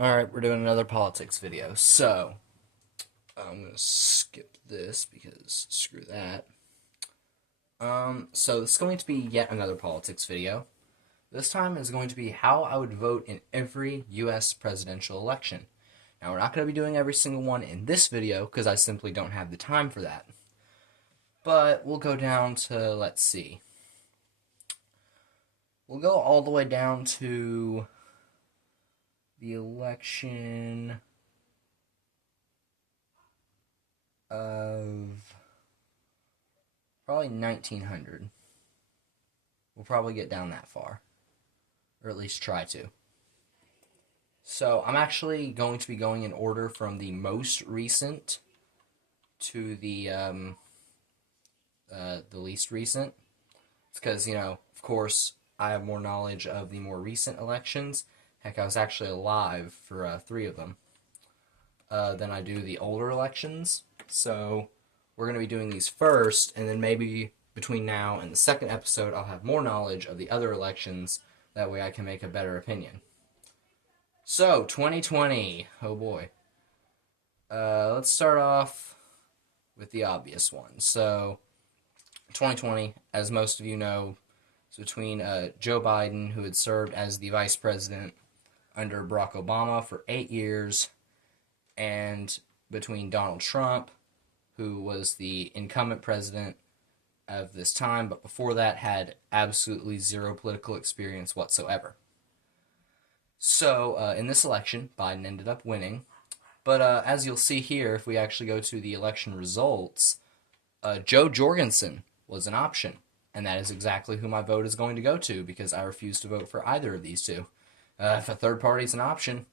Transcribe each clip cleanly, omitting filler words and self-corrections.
Alright, we're doing another politics video. So, I'm going to skip this because screw that. So this is going to be yet another politics video. This time is going to be how I would vote in every US presidential election. Now, we're not going to be doing every single one in this video because I simply don't have the time for that. But we'll go down to, let's see. We'll go all the way down to the election of probably 1900. We'll probably get down that far, or at least try to. So I'm actually going to be going in order from the most recent to the least recent. It's because, of course, I have more knowledge of the more recent elections. Heck, I was actually alive for 3 of them. Than I do the older elections. So we're going to be doing these first, and then maybe between now and the second episode, I'll have more knowledge of the other elections. That way I can make a better opinion. So, 2020. Oh boy. Let's start off with the obvious one. So, 2020, as most of you know, is between Joe Biden, who had served as the vice president under Barack Obama for 8 years, and between Donald Trump, who was the incumbent president of this time, but before that had absolutely zero political experience whatsoever. So, in this election, Biden ended up winning. But as you'll see here, if we actually go to the election results, Jo Jorgensen was an option. And that is exactly who my vote is going to go to, because I refuse to vote for either of these two. If a third party is an option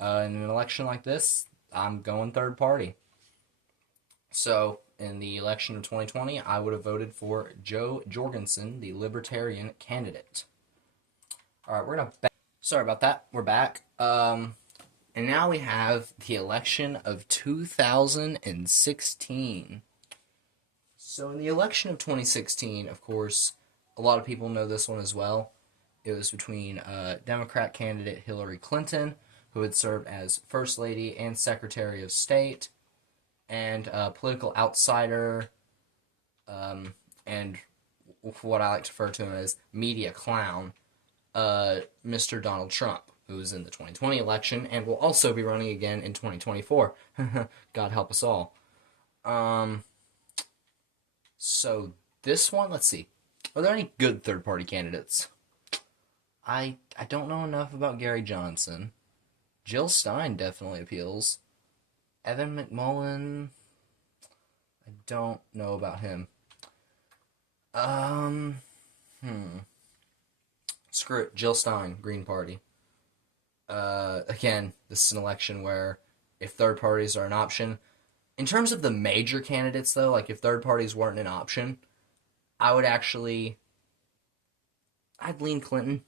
in an election like this, I'm going third party. So, in the election of 2020, I would have voted for Jo Jorgensen, the Libertarian candidate. Alright, we're going to... Sorry about that. We're back. And now we have the election of 2016. So, in the election of 2016, of course, a lot of people know this one as well. It was between Democrat candidate Hillary Clinton, who had served as First Lady and Secretary of State, and political outsider, and what I like to refer to him as media clown, Mr. Donald Trump, who was in the 2020 election and will also be running again in 2024. God help us all. So this one, let's see. Are there any good third-party candidates? I don't know enough about Gary Johnson. Jill Stein definitely appeals. Evan McMullin, I don't know about him. Screw it. Jill Stein, Green Party. Again, this is an election where if third parties are an option, in terms of the major candidates though, like if third parties weren't an option, I'd lean Clinton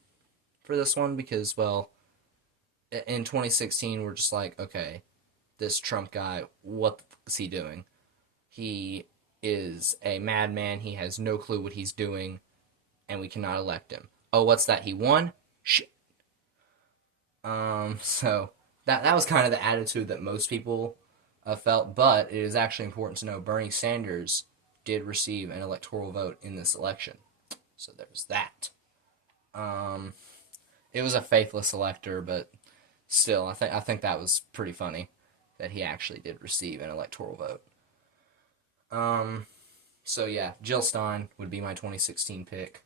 for this one because, well, in 2016, we're just like, okay, this Trump guy, what the fuck is he doing? He is a madman. He has no clue what he's doing, and we cannot elect him. Oh, what's that? He won? Shit. So that was kind of the attitude that most people felt, but it is actually important to know Bernie Sanders did receive an electoral vote in this election. So there's that. It was a faithless elector, but still, I think that was pretty funny that he actually did receive an electoral vote. So yeah, Jill Stein would be my 2016 pick.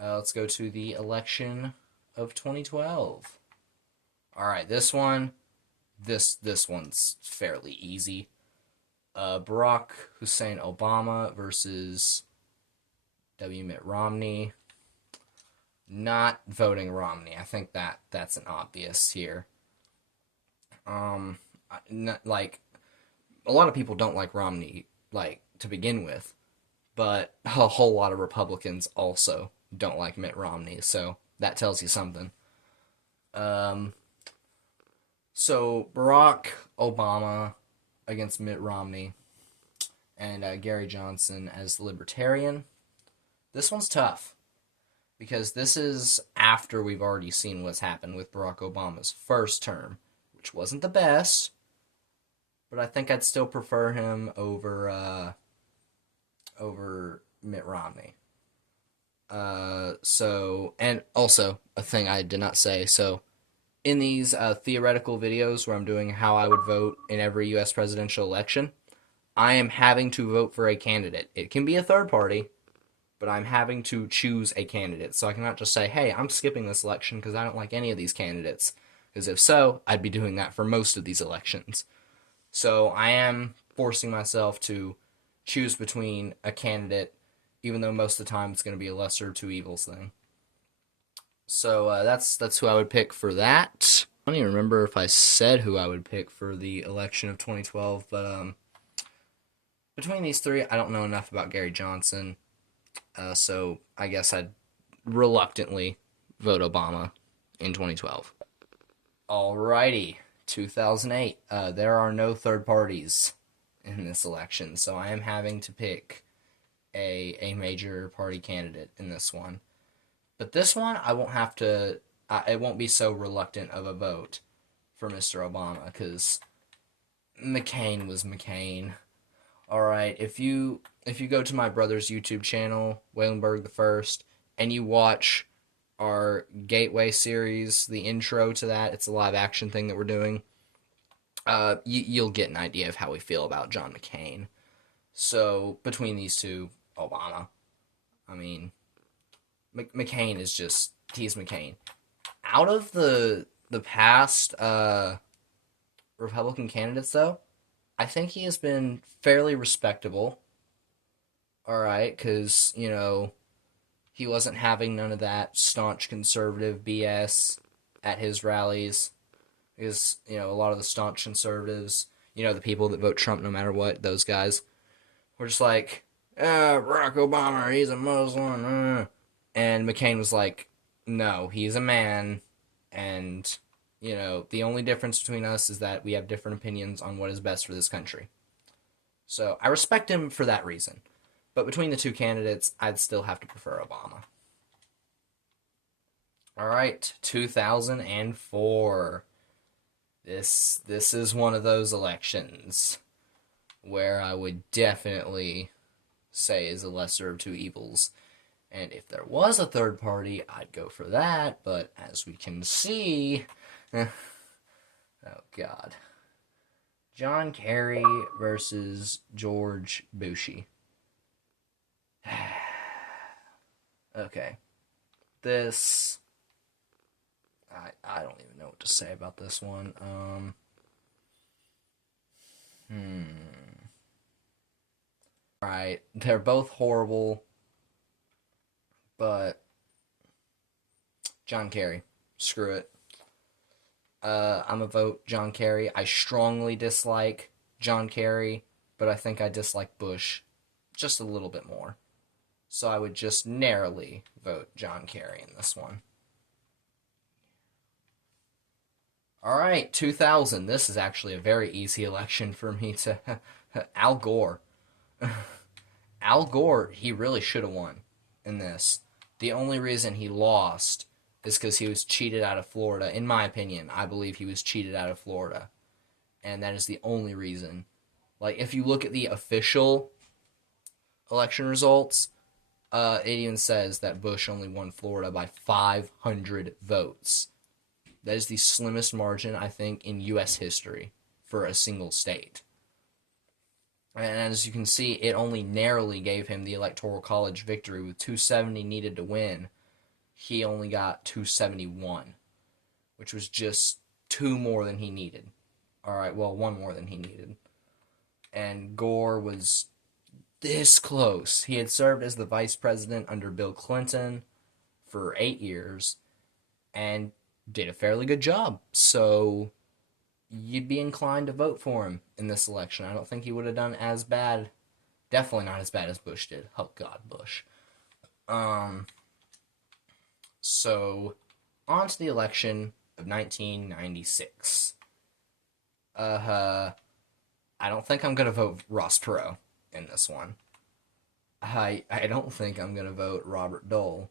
Let's go to the election of 2012. Alright, this one's fairly easy. Barack Hussein Obama versus W. Mitt Romney. Not voting Romney. I think that's an obvious here. Like, a lot of people don't like Romney, like, to begin with, but a whole lot of Republicans also don't like Mitt Romney, so that tells you something. So Barack Obama against Mitt Romney, and Gary Johnson as the Libertarian. This one's tough. because this is after we've already seen what's happened with Barack Obama's first term, which wasn't the best, but I think I'd still prefer him over Mitt Romney. And also a thing I did not say. So in these theoretical videos where I'm doing how I would vote in every U.S. presidential election, I am having to vote for a candidate. It can be a third party, but I'm having to choose a candidate. So I cannot just say, hey, I'm skipping this election because I don't like any of these candidates. Because if so, I'd be doing that for most of these elections. So I am forcing myself to choose between a candidate, even though most of the time it's going to be a lesser of two evils thing. So that's who I would pick for that. I don't even remember if I said who I would pick for the election of 2012, but between these three, I don't know enough about Gary Johnson, so I guess I'd reluctantly vote Obama in 2012. Alrighty, 2008. There are no third parties in this election, so I am having to pick a major party candidate in this one. But this one, I won't have to. It won't be so reluctant of a vote for Mr. Obama because McCain was McCain. All right, if you go to my brother's YouTube channel, Waylenberg the First, and you watch our Gateway series, the intro to that, it's a live action thing that we're doing. You'll get an idea of how we feel about John McCain. So between these two, Obama. I mean, McCain is just he's McCain. Out of the past Republican candidates, though, I think he has been fairly respectable. All right, because he wasn't having none of that staunch conservative BS at his rallies. Because a lot of the staunch conservatives, the people that vote Trump no matter what, those guys, were just like, Barack Obama, he's a Muslim. And McCain was like, no, he's a man, and the only difference between us is that we have different opinions on what is best for this country. So I respect him for that reason. But between the two candidates, I'd still have to prefer Obama. All right, 2004. This is one of those elections where I would definitely say is a lesser of two evils. And if there was a third party, I'd go for that. But as we can see, oh God, John Kerry versus George Bush. Okay, this I don't even know what to say about this one. Right, they're both horrible. But John Kerry, screw it. I'm a vote John Kerry. I strongly dislike John Kerry, but I think I dislike Bush just a little bit more. So I would just narrowly vote John Kerry in this one. All right, 2000. This is actually a very easy election for me to. Al Gore. Al Gore, he really should have won in this. The only reason he lost is because he was cheated out of Florida. In my opinion, I believe he was cheated out of Florida. And that is the only reason. Like, if you look at the official election results, it even says that Bush only won Florida by 500 votes. That is the slimmest margin, I think, in U.S. history for a single state. And as you can see, it only narrowly gave him the Electoral College victory. With 270 needed to win, he only got 271, which was just two more than he needed. All right, well, one more than he needed. And Gore was this close. He had served as the vice president under Bill Clinton for 8 years and did a fairly good job. So you'd be inclined to vote for him in this election. I don't think he would have done as bad. Definitely not as bad as Bush did. Oh God, Bush. So on to the election of 1996. I don't think I'm gonna vote Ross Perot in this one. I don't think I'm gonna vote Robert Dole.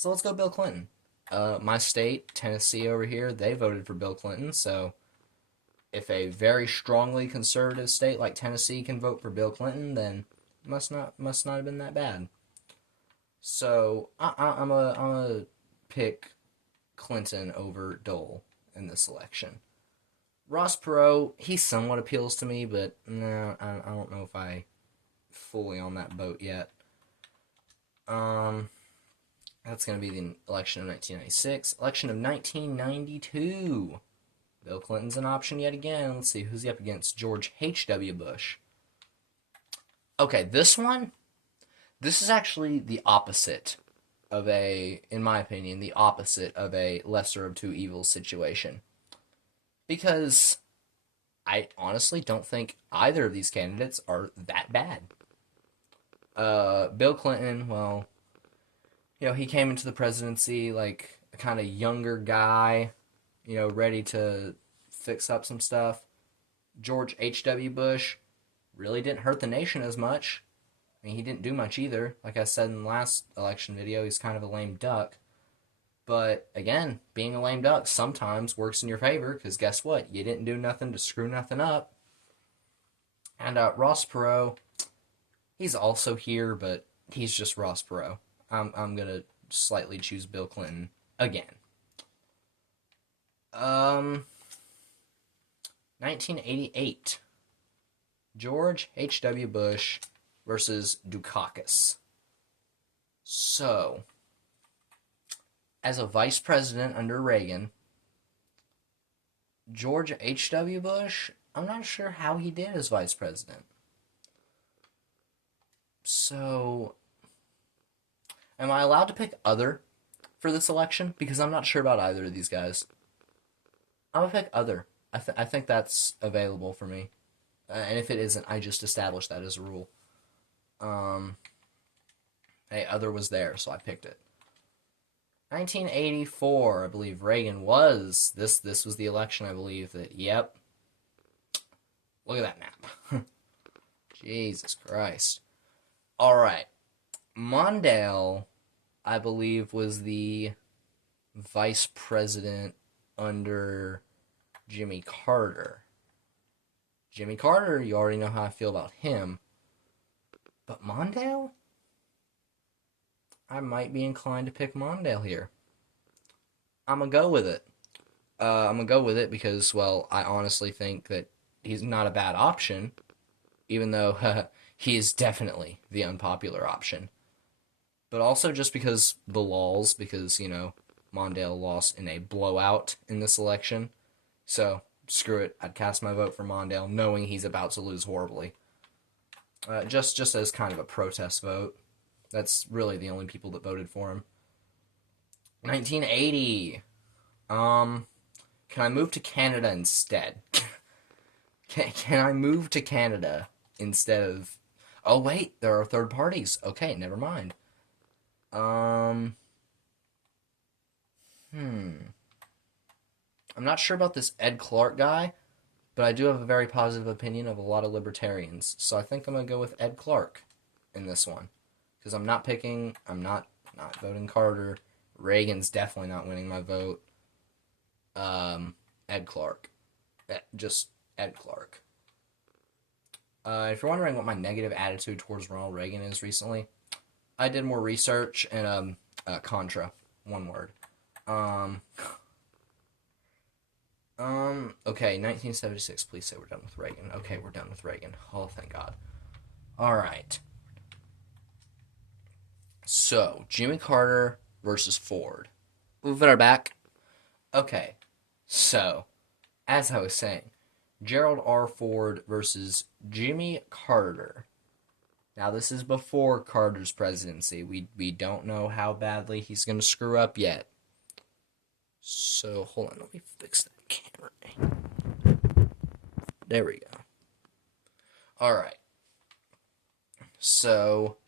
So let's go Bill Clinton. My state, Tennessee over here, they voted for Bill Clinton, so if a very strongly conservative state like Tennessee can vote for Bill Clinton, then must not have been that bad. So I'm a pick Clinton over Dole in this election. Ross Perot, he somewhat appeals to me, but no, I don't know if I fully on that boat yet. Um, that's gonna be the election of 1996. Election of 1992. Bill Clinton's an option yet again. Let's see, who's he up against? George H.W. Bush. Okay, this is actually the opposite of in my opinion, the opposite of a lesser of two evils situation. Because I honestly don't think either of these candidates are that bad. Bill Clinton, well, he came into the presidency like a kind of younger guy, ready to fix up some stuff. George H.W. Bush really didn't hurt the nation as much. I mean, he didn't do much either. Like I said in the last election video, he's kind of a lame duck. But again, being a lame duck sometimes works in your favor because guess what? You didn't do nothing to screw nothing up. And Ross Perot, he's also here, but he's just Ross Perot. I'm gonna slightly choose Bill Clinton again. 1988. George H.W. Bush versus Dukakis. So, as a vice president under Reagan, George H.W. Bush, I'm not sure how he did as vice president. So, am I allowed to pick other for this election? Because I'm not sure about either of these guys. I'm gonna pick other. I think that's available for me. And if it isn't, I just established that as a rule. Hey, other was there, so I picked it. 1984, I believe Reagan was. This was the election, I believe, that, yep. Look at that map. Jesus Christ. Alright. Mondale, I believe, was the vice president under Jimmy Carter. Jimmy Carter, you already know how I feel about him. But Mondale? I might be inclined to pick Mondale here. I'm going to go with it. I'm going to go with it because, well, I honestly think that he's not a bad option, even though he is definitely the unpopular option. But also just because the laws, because, Mondale lost in a blowout in this election. So, screw it. I'd cast my vote for Mondale, knowing he's about to lose horribly. Just as kind of a protest vote. That's really the only people that voted for him. 1980. Can I move to Canada instead? Can I move to Canada instead of... Oh, wait, there are third parties. Okay, never mind. I'm not sure about this Ed Clark guy, but I do have a very positive opinion of a lot of libertarians. So I think I'm going to go with Ed Clark in this one. Because I'm not voting Carter. Reagan's definitely not winning my vote. Ed Clark. Just Ed Clark. If you're wondering what my negative attitude towards Ronald Reagan is recently, I did more research and Contra, one word. Okay, 1976. Please say we're done with Reagan. Okay, we're done with Reagan. Oh, thank God. All right. So, Jimmy Carter versus Ford. Moving our back. Okay, so, as I was saying, Gerald R. Ford versus Jimmy Carter. Now, this is before Carter's presidency. We don't know how badly he's going to screw up yet. So, hold on, let me fix that camera. There we go. Alright. So,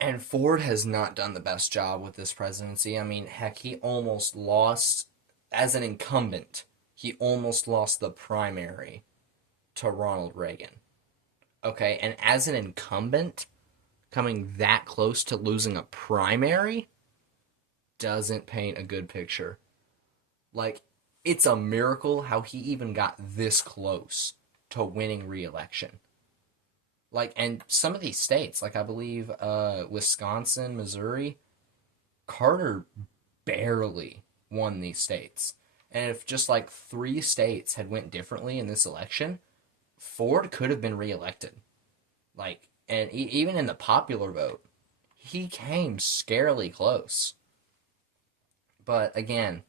and Ford has not done the best job with this presidency. I mean, heck, he almost lost, as an incumbent, he almost lost the primary to Ronald Reagan. Okay, and as an incumbent, coming that close to losing a primary? doesn't paint a good picture. Like, it's a miracle how he even got this close to winning re-election. Like, and some of these states, like I believe Wisconsin, Missouri, Carter barely won these states. And if just like 3 states had went differently in this election, Ford could have been reelected. Like, and even in the popular vote, he came scarily close. But again,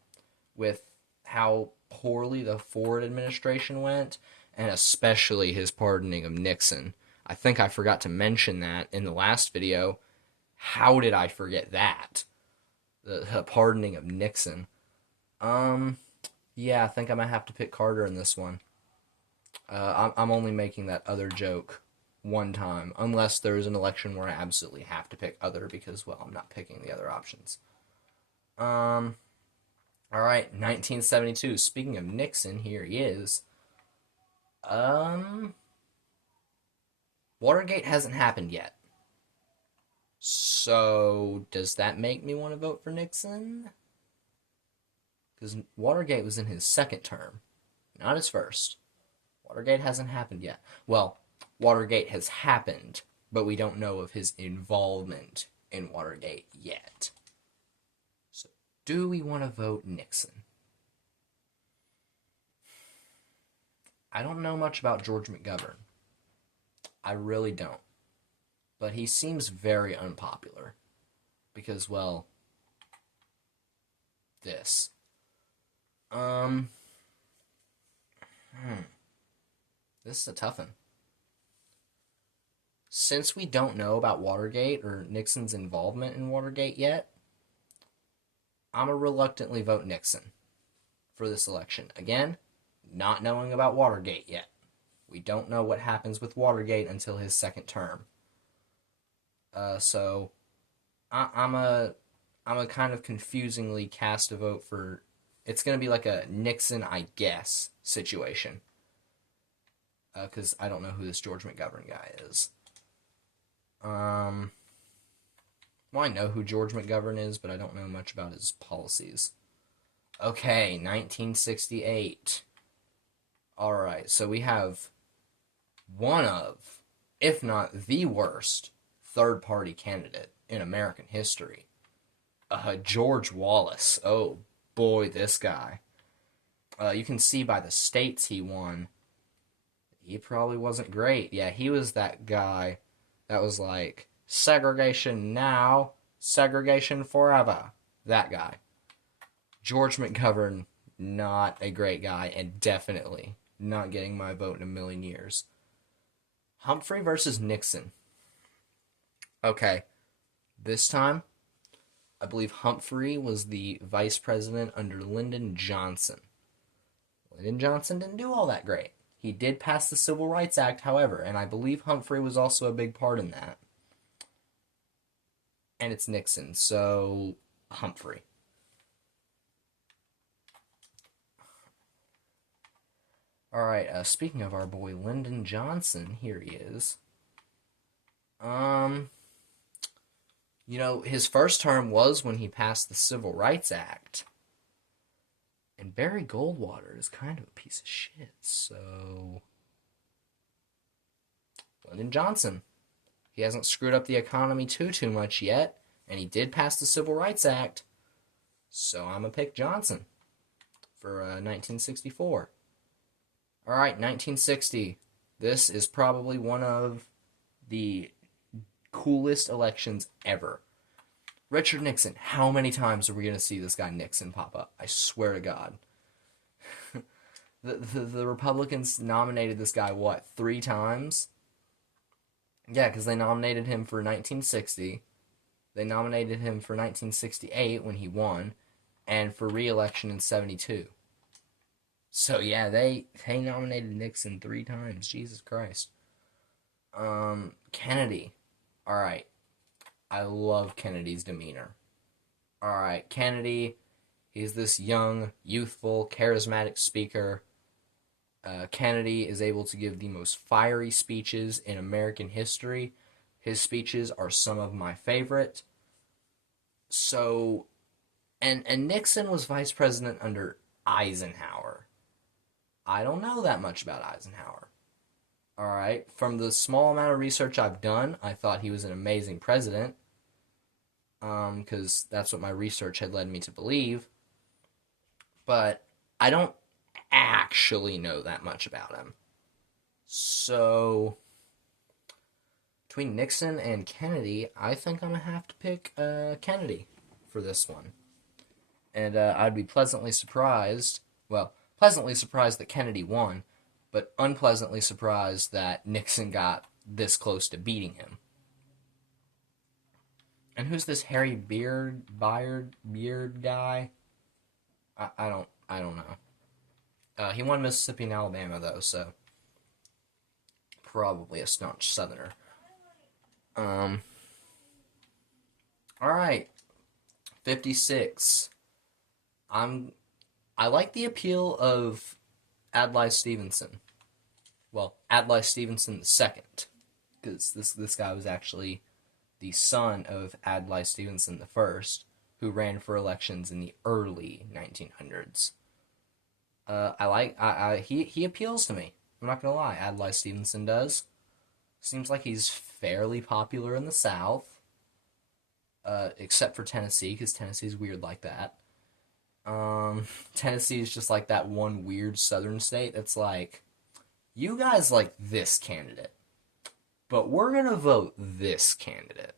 with how poorly the Ford administration went, and especially his pardoning of Nixon, I think I forgot to mention that in the last video. How did I forget that? The pardoning of Nixon. Yeah, I think I might have to pick Carter in this one. I'm only making that other joke one time, unless there's an election where I absolutely have to pick other because, well, I'm not picking the other options. All right, 1972. Speaking of Nixon, here he is. Watergate hasn't happened yet. So, does that make me want to vote for Nixon? Because Watergate was in his second term, not his first. Watergate hasn't happened yet. Well, Watergate has happened, but we don't know of his involvement in Watergate yet. So, do we want to vote Nixon? I don't know much about George McGovern. I really don't. But he seems very unpopular. Because, well, this. This is a tough one. Since we don't know about Watergate or Nixon's involvement in Watergate yet, I'm gonna reluctantly vote Nixon for this election. Again, not knowing about Watergate yet. We don't know what happens with Watergate until his second term. So I'm a kind of confusingly cast a vote for. It's gonna be like a Nixon, I guess, situation. Because I don't know who this George McGovern guy is. Well, I know who George McGovern is, but I don't know much about his policies. Okay, 1968. Alright, so we have one of, if not the worst, third-party candidate in American history. George Wallace. Oh, boy, this guy. You can see by the states he won, he probably wasn't great. Yeah, he was that guy that was like, segregation now, segregation forever. That guy. George McGovern, not a great guy, and definitely not getting my vote in a million years. Humphrey versus Nixon. Okay, this time, I believe Humphrey was the vice president under Lyndon Johnson. Lyndon Johnson didn't do all that great. He did pass the Civil Rights Act, however, and I believe Humphrey was also a big part in that. And it's Nixon, so Humphrey. Alright, speaking of our boy Lyndon Johnson, here he is. You know, his first term was when he passed the Civil Rights Act. And Barry Goldwater is kind of a piece of shit, so. Lyndon Johnson. He hasn't screwed up the economy too much yet, and he did pass the Civil Rights Act. So I'm gonna pick Johnson for 1964. Alright, 1960. This is probably one of the coolest elections ever. Richard Nixon. How many times are we going to see this guy Nixon pop up? I swear to God. the Republicans nominated this guy, what, 3 times? Yeah, because they nominated him for 1960. They nominated him for 1968 when he won, and for re-election in 72. So yeah, they nominated Nixon 3 times. Jesus Christ. Kennedy. Alright. I love Kennedy's demeanor. Alright, Kennedy, he's this young, youthful, charismatic speaker. Kennedy is able to give the most fiery speeches in American history. His speeches are some of my favorite. So, And Nixon was vice president under Eisenhower. I don't know that much about Eisenhower. All right, from the small amount of research I've done, I thought he was an amazing president. Because that's what my research had led me to believe. But I don't actually know that much about him. So between Nixon and Kennedy, I think I'm gonna have to pick Kennedy for this one. And I'd be pleasantly surprised. Well, pleasantly surprised that Kennedy won, but unpleasantly surprised that Nixon got this close to beating him. And who's this Harry Beard guy? I don't know. He won Mississippi and Alabama though, so probably a staunch Southerner. All right, 56. I like the appeal of Adlai Stevenson. Well, Adlai Stevenson II, because this guy was actually the son of Adlai Stevenson I, who ran for elections in the early 1900s. He appeals to me. I'm not gonna lie, Adlai Stevenson does. Seems like he's fairly popular in the South, except for Tennessee, because Tennessee's weird like that. Tennessee is just like that one weird Southern state that's like, you guys like this candidate, but we're gonna vote this candidate.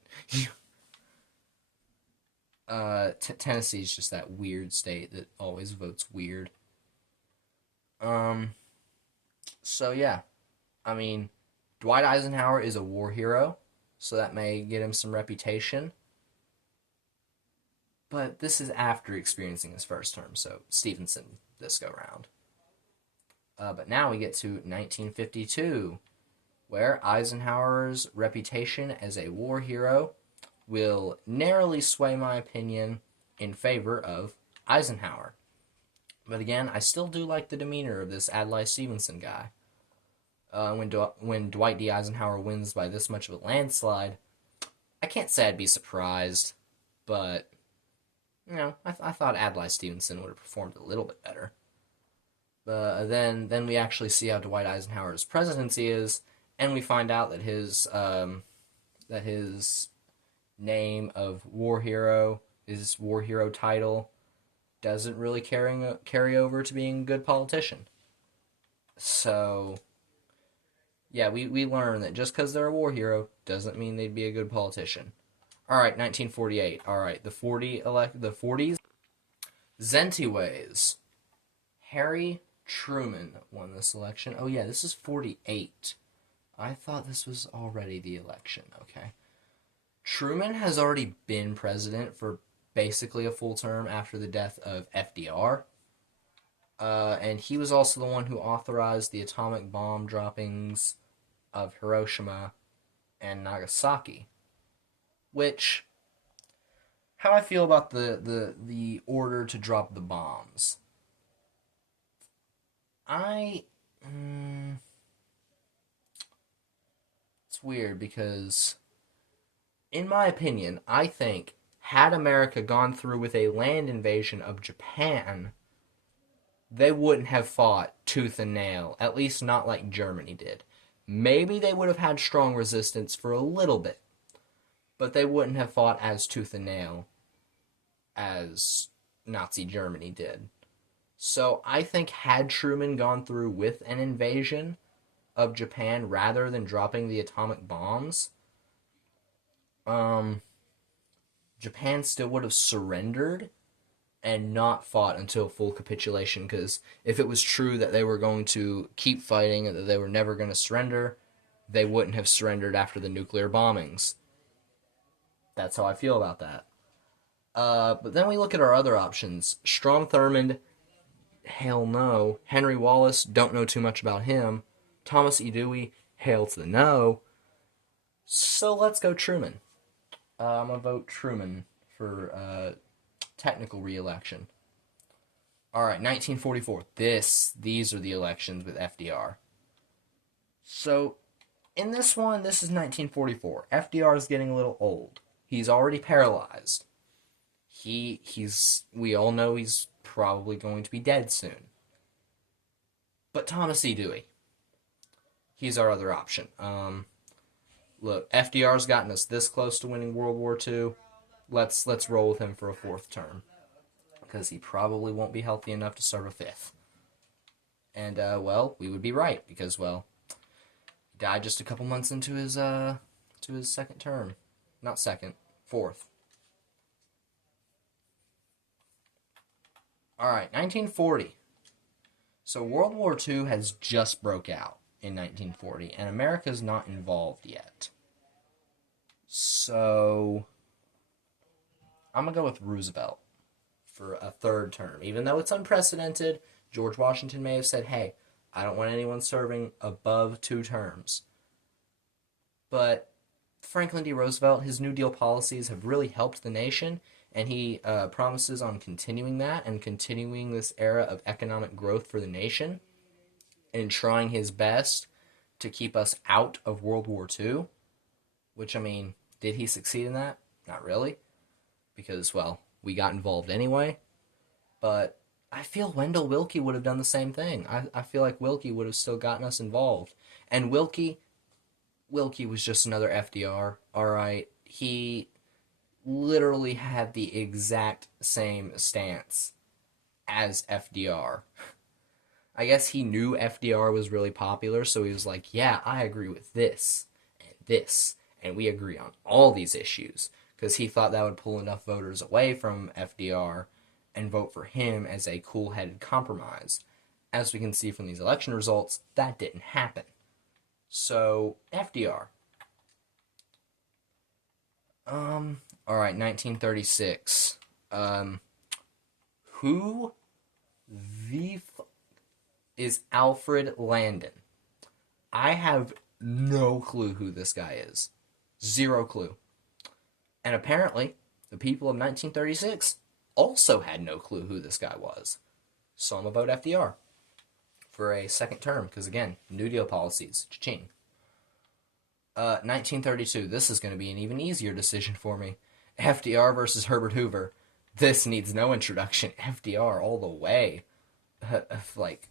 Tennessee's just that weird state that always votes weird. So yeah, I mean, Dwight Eisenhower is a war hero, so that may get him some reputation. But this is after experiencing his first term, so Stevenson this go round. But now we get to 1952, where Eisenhower's reputation as a war hero will narrowly sway my opinion in favor of Eisenhower. But again, I still do like the demeanor of this Adlai Stevenson guy. When Dwight D. Eisenhower wins by this much of a landslide, I can't say I'd be surprised, but I thought Adlai Stevenson would have performed a little bit better. Then we actually see how Dwight Eisenhower's presidency is, and we find out that his name of war hero, his war hero title, doesn't really carry over to being a good politician. So, yeah, we learn that just because they're a war hero doesn't mean they'd be a good politician. All right, 1948. All right, the 40s. Zentiways. Harry Truman won this election. Oh yeah, this is 48. I thought this was already the election. Okay. Truman has already been president for basically a full term after the death of FDR. And he was also the one who authorized the atomic bomb droppings of Hiroshima and Nagasaki. Which, how I feel about the order to drop the bombs. It's weird because, in my opinion, I think had America gone through with a land invasion of Japan, they wouldn't have fought tooth and nail, at least not like Germany did. Maybe they would have had strong resistance for a little bit, but they wouldn't have fought as tooth and nail as Nazi Germany did. So I think had Truman gone through with an invasion of Japan rather than dropping the atomic bombs, Japan still would have surrendered and not fought until full capitulation, because if it was true that they were going to keep fighting and that they were never going to surrender, they wouldn't have surrendered after the nuclear bombings. That's how I feel about that. But then we look at our other options. Strom Thurmond, hell no. Henry Wallace, don't know too much about him. Thomas E. Dewey, hail to the no. So let's go Truman. I'm going to vote Truman for technical re-election. Alright, 1944. These are the elections with FDR. So, in this one, this is 1944. FDR is getting a little old. He's already paralyzed. we all know he's probably going to be dead soon. But Thomas E. Dewey, he's our other option. Look, FDR's gotten us this close to winning World War II. Let's roll with him for a fourth term because he probably won't be healthy enough to serve a fifth. And well, we would be right because well, he died just a couple months into his second term, not second, fourth. All right, 1940. So World War II has just broke out in 1940, and America's not involved yet. So I'm gonna go with Roosevelt for a third term, even though it's unprecedented. George Washington may have said, "Hey, I don't want anyone serving above 2 terms," but Franklin D. Roosevelt, his New Deal policies have really helped the nation, and he promises on continuing that and continuing this era of economic growth for the nation and trying his best to keep us out of World War II, which, I mean, did he succeed in that? Not really, because, well, we got involved anyway, but I feel Wendell Willkie would have done the same thing. I feel like Willkie would have still gotten us involved. And Willkie was just another FDR, alright? He literally had the exact same stance as FDR. I guess he knew FDR was really popular, so he was like, yeah, I agree with this, and we agree on all these issues, because he thought that would pull enough voters away from FDR and vote for him as a cool-headed compromise. As we can see from these election results, that didn't happen. So, FDR. Alright, 1936. Who the is Alfred Landon? I have no clue who this guy is. Zero clue. And apparently, the people of 1936 also had no clue who this guy was. So I'm gonna vote FDR for a second term, because again, New Deal policies. Cha-ching. 1932. This is going to be an even easier decision for me. FDR versus Herbert Hoover. This needs no introduction. FDR all the way. Like,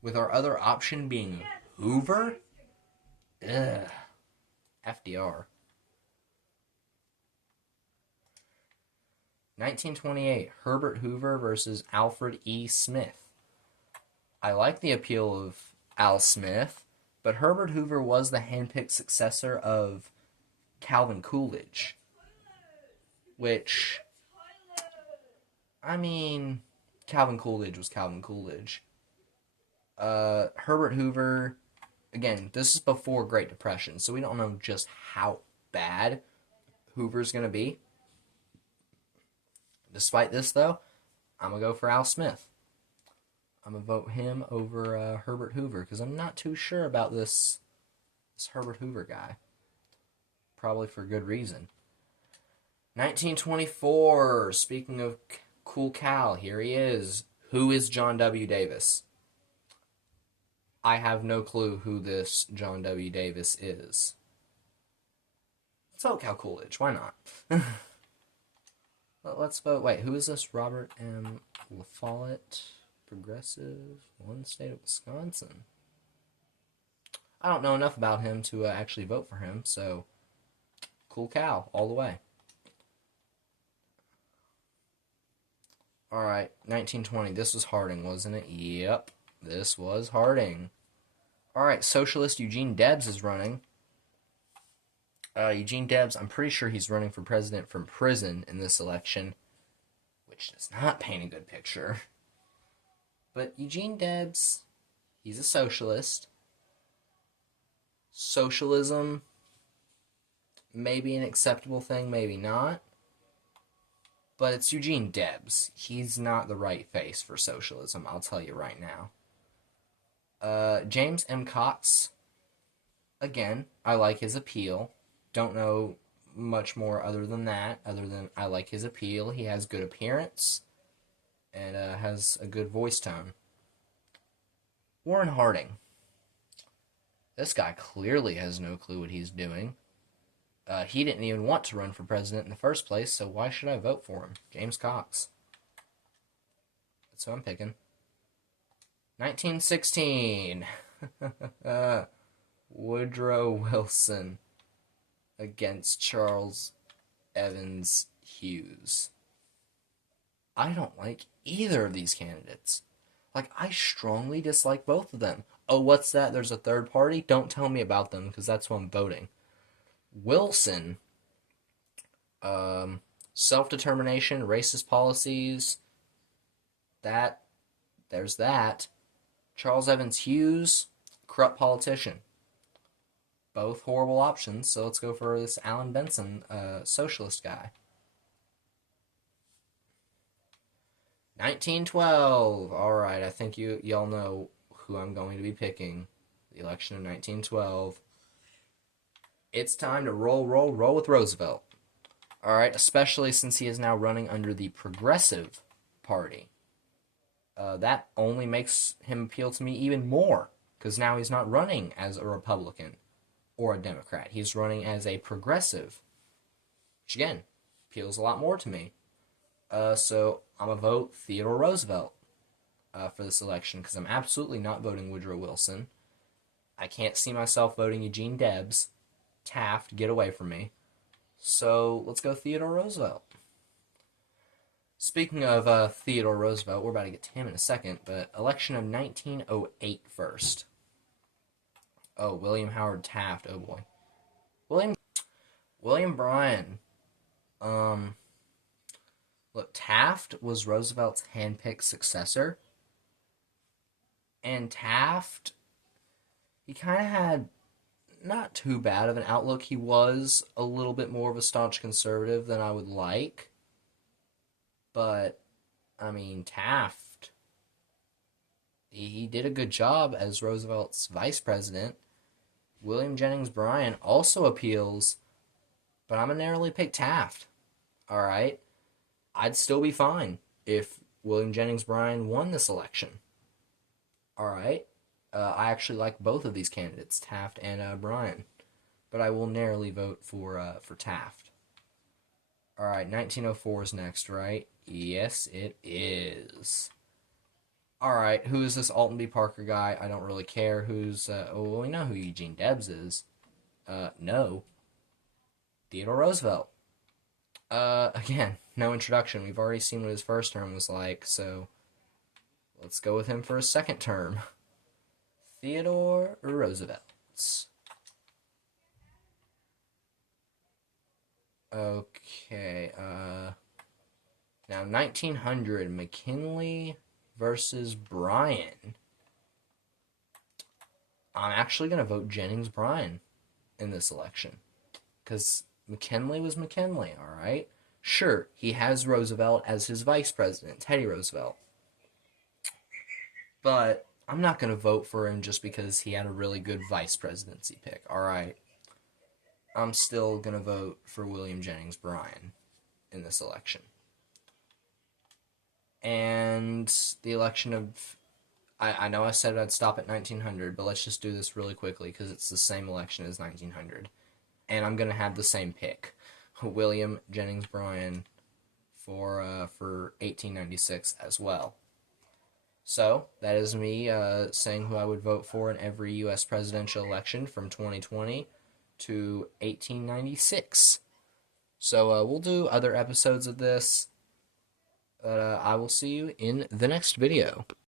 with our other option being Hoover? Ugh. FDR. 1928. Herbert Hoover versus Alfred E. Smith. I like the appeal of Al Smith, but Herbert Hoover was the handpicked successor of Calvin Coolidge. Which, I mean, Calvin Coolidge was Calvin Coolidge. Herbert Hoover, again, this is before Great Depression, so we don't know just how bad Hoover's going to be. Despite this, though, I'm going to go for Al Smith. I'm going to vote him over Herbert Hoover, because I'm not too sure about this Herbert Hoover guy. Probably for good reason. 1924, speaking of Cool Cal, here he is. Who is John W. Davis? I have no clue who this John W. Davis is. Let's vote Cal Coolidge, why not? Let's vote, wait, who is this? Robert M. La Follette, progressive, one state of Wisconsin. I don't know enough about him to actually vote for him, so Cool Cal, all the way. Alright, 1920. This was Harding, wasn't it? Yep, this was Harding. Alright, Socialist Eugene Debs is running. Eugene Debs, I'm pretty sure he's running for president from prison in this election, which does not paint a good picture. But Eugene Debs, he's a socialist. Socialism, maybe an acceptable thing, maybe not. But it's Eugene Debs. He's not the right face for socialism, I'll tell you right now. James M. Cox, again, I like his appeal. Don't know much more other than that, other than I like his appeal. He has good appearance and has a good voice tone. Warren Harding. This guy clearly has no clue what he's doing. He didn't even want to run for president in the first place, so why should I vote for him? James Cox. That's who I'm picking. 1916. Woodrow Wilson against Charles Evans Hughes. I don't like either of these candidates. Like, I strongly dislike both of them. Oh, what's that? There's a third party? Don't tell me about them, because that's who I'm voting. Wilson, self-determination, racist policies, there's that. Charles Evans Hughes, corrupt politician. Both horrible options, so let's go for this Alan Benson, socialist guy. 1912. Alright, I think y'all know who I'm going to be picking. The election of 1912. It's time to roll with Roosevelt. Alright, especially since he is now running under the Progressive Party. That only makes him appeal to me even more, because now he's not running as a Republican or a Democrat. He's running as a progressive, which again appeals a lot more to me. So I'm gonna vote Theodore Roosevelt for this election, because I'm absolutely not voting Woodrow Wilson. I can't see myself voting Eugene Debs. Taft, get away from me. So let's go Theodore Roosevelt. Speaking of Theodore Roosevelt, we're about to get to him in a second, but election of 1908 first. Oh, William Howard Taft. Oh boy. William Bryan. Look, Taft was Roosevelt's handpicked successor. And Taft, he kind of had not too bad of an outlook. He was a little bit more of a staunch conservative than I would like. But, I mean, Taft, he did a good job as Roosevelt's vice president. William Jennings Bryan also appeals, but I'm going to narrowly pick Taft. Alright? I'd still be fine if William Jennings Bryan won this election. Alright? I actually like both of these candidates, Taft and Bryan. But I will narrowly vote for Taft. Alright, 1904 is next, right? Yes, it is. Alright, who is this Alton B. Parker guy? I don't really care. Who's, well, we know who Eugene Debs is. No. Theodore Roosevelt. Again, no introduction. We've already seen what his first term was like, so let's go with him for his second term. Theodore Roosevelt. Okay, now 1900, McKinley versus Bryan. I'm actually going to vote Jennings Bryan in this election, because McKinley was McKinley, alright? Sure, he has Roosevelt as his vice president, Teddy Roosevelt. But I'm not going to vote for him just because he had a really good vice presidency pick, alright? I'm still going to vote for William Jennings Bryan in this election. And the election of... I know I said I'd stop at 1900, but let's just do this really quickly because it's the same election as 1900. And I'm going to have the same pick. William Jennings Bryan for 1896 as well. So, that is me saying who I would vote for in every U.S. presidential election from 2020 to 1896. So, we'll do other episodes of this, but I will see you in the next video.